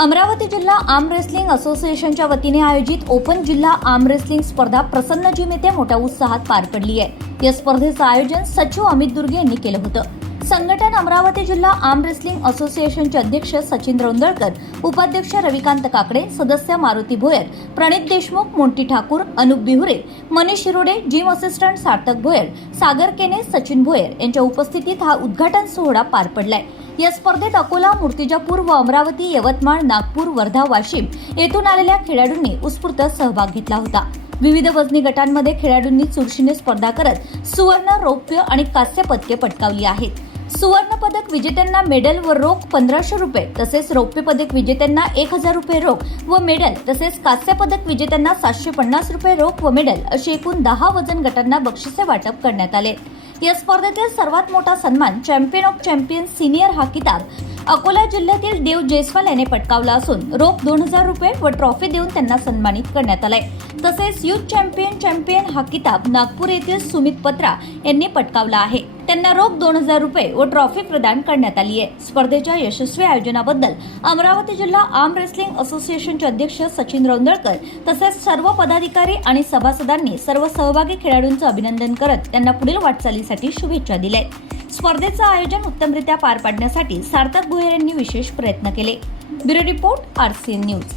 अमरावती जिल्हा arm wrestling असोसिएशनच्या वतीने आयोजित ओपन जिल्हा आर्म रेसलिंग स्पर्धा प्रसन्न जिम येथे मोठ्या उत्साहात पार पडली आहे. या स्पर्धेचं आयोजन सचिव अमित दुर्गे यांनी केलं होतं. संघटन अमरावती जिल्हा आर्म रेसलिंग असोसिएशनचे अध्यक्ष सचिन रौंदळकर उपाध्यक्ष रविकांत काकडे सदस्य मारुती भोयर प्रणित देशमुख मोंटी ठाकूर अनुप बिहुरे मनीष शिरोडे जिम असिस्टंट सार्थक भोयर सागर केने सचिन भोयर यांच्या उपस्थितीत हा उद्घाटन सोहळा पार पडलाय. या स्पर्धेत अकोला मूर्तिजापूर व अमरावती यवतमाळ नागपूर वर्धा वाशिम येथून आलेल्या खेळाडूंनी उत्स्फूर्त सहभाग घेतला होता. विविध वजनी गटांमध्ये खेळाडूंनी चुरशीने स्पर्धा करत सुवर्ण रौप्य आणि कांस्य पदके पटकावली आहेत. सुवर्ण पदक विजेत्यांना मेडल व रोख पंधराशे रुपये तसेच रौप्य पदक विजेत्यांना एक हजार रुपये रोख व मेडल तसेच कांस्य पदक विजेत्यांना सातशे पन्नास रुपये रोख व मेडल अशी एकूण दहा वजन गटांना बक्षिसे वाटप करण्यात आले. या स्पर्धेतील सर्वात मोठा सन्मान चॅम्पियन ऑफ चॅम्पियन सिनियर हा किताब अकोला जिल्ह्यातील देव जयस्वाल याने पटकावला असून रोख दोन हजार रुपये व ट्रॉफी देऊन त्यांना सन्मानित करण्यात आलाय. तसेच युथ चॅम्पियन चॅम्पियन हा किताब नागपूर येथील सुमित पत्रा यांनी पटकावला आहे. त्यांना रोख दोन हजार रुपये व ट्रॉफी प्रदान करण्यात आली आहे. स्पर्धेच्या यशस्वी आयोजनाबद्दल अमरावती जिल्हा आर्म रेसलिंग असोसिएशनचे अध्यक्ष सचिन रौंदळकर तसेच सर्व पदाधिकारी आणि सभासदांनी सर्व सहभागी खेळाडूंचं अभिनंदन करत त्यांना पुढील वाटचालीसाठी शुभेच्छा दिल्या स्पर्धेचं आयोजन उत्तमरित्या पार पाडण्यासाठी सार्थक भुयर यांनी विशेष प्रयत्न केले. Bureau report R C news.